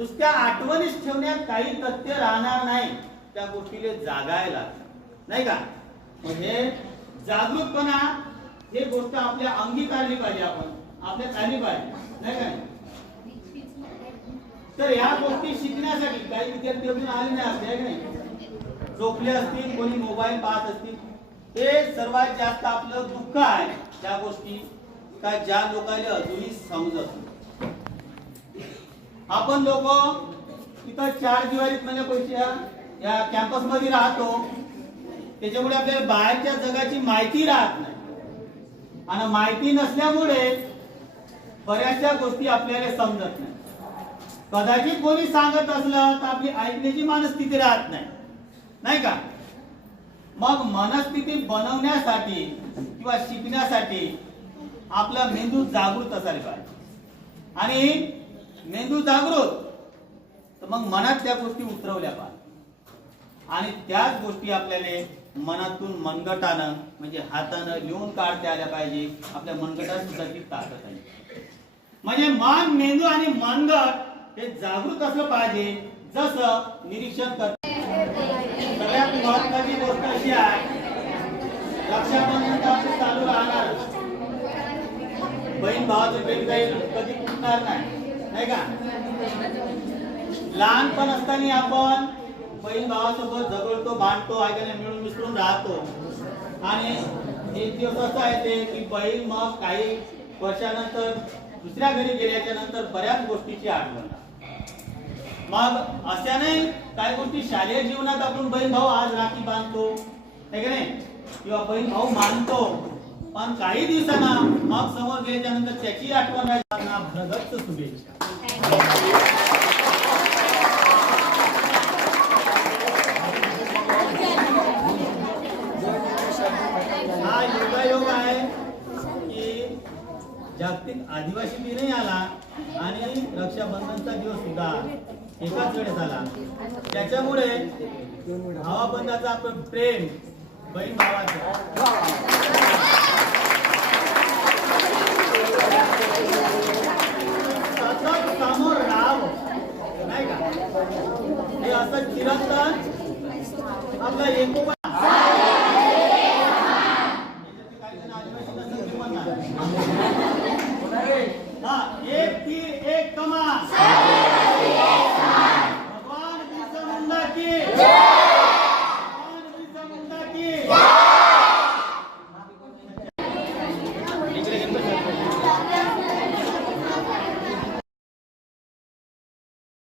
नुसत्या आठवणीच ठेवण्यात काही तथ्य राहणार नाही, त्या गोष्टीला जागायला नाही का. म्हणजे जागृतपणा हे गोष्ट आपल्या अंगीकारली पाहिजे, आपण आपल्यात आली पाहिजे नाही का. तर या गोष्टी शिकण्यासाठी काही विद्यार्थी अजून आले नाही असते नाही, झोपले असतील, कोणी मोबाईल पाहत असतील. हे सर्वात जास्त आपलं दुःख आहे त्या गोष्टी का ज्या लोकांना अजूनही समजत नाही. आपण लोक इथं 4 दिवाळीत म्हणजे पैसे या कॅम्पस मध्ये राहतो, त्याच्यामुळे आपल्याला बाहेरच्या जगाची माहिती राहत नाही आणि माहिती नसल्यामुळे बऱ्याचशा गोष्टी आपल्याला समजत नाही. कदाचित कोणी सांगत असलं तर आपली ऐकण्याची मनस्थिती राहत नाही नाही का. मग मनस्थिती बनवण्यासाठी किंवा शिकण्यासाठी आपला मेंदू जागृत असायला पाहिजे, आणि मेंदू जागृत तर मग मनात त्या गोष्टी उतरवल्या पाहिजे, आणि त्याच गोष्टी आपल्याला मनातून मनगटानं म्हणजे हातानं लिहून काढता आल्या पाहिजे. आपल्या मनगटात सुद्धा ती ताकद आहे. म्हणजे मन, मेंदू आणि मनगट हे जागृत असलं पाहिजे. जसं निरीक्षण करते सगळ्यात महत्त्वाची गोष्ट अशी आहे, रक्षाबंधन आपलं चालू राहणार, बहीण भावाचं प्रेम काही कधी तुटणार नाही का. लहानपण असताना आपण बहीण भावासोबत झगडतो, भांडतो, ऐकायला मिळून मिसळून राहतो, आणि एक दिवस असा येते की बहीण मग काही वर्षानंतर दुसऱ्या घरी गेल्याच्या नंतर बऱ्याच गोष्टीची आठवण. मग अशा नाही काही गोष्टी शालेय जीवनात आपण बहीण भाऊ आज राखी बांधतो हे की नाही, किंवा बहीण भाऊ मानतो, पण काही दिवसांना मग समोर गेल्याच्या नंतर त्याची आठवण राहताना भरगच्च शुभेच्छा. हा योगायोग आहे की जागतिक आदिवासी दिनही आला आणि रक्षाबंधनचा दिवस सुद्धा एकाच वेळेस आला. त्याच्यामुळे भावाबंधाचा प्रेम बहीण भावाचं सतत समोर राहावं नाही का. हे असं चिरंतन आपला एकोपा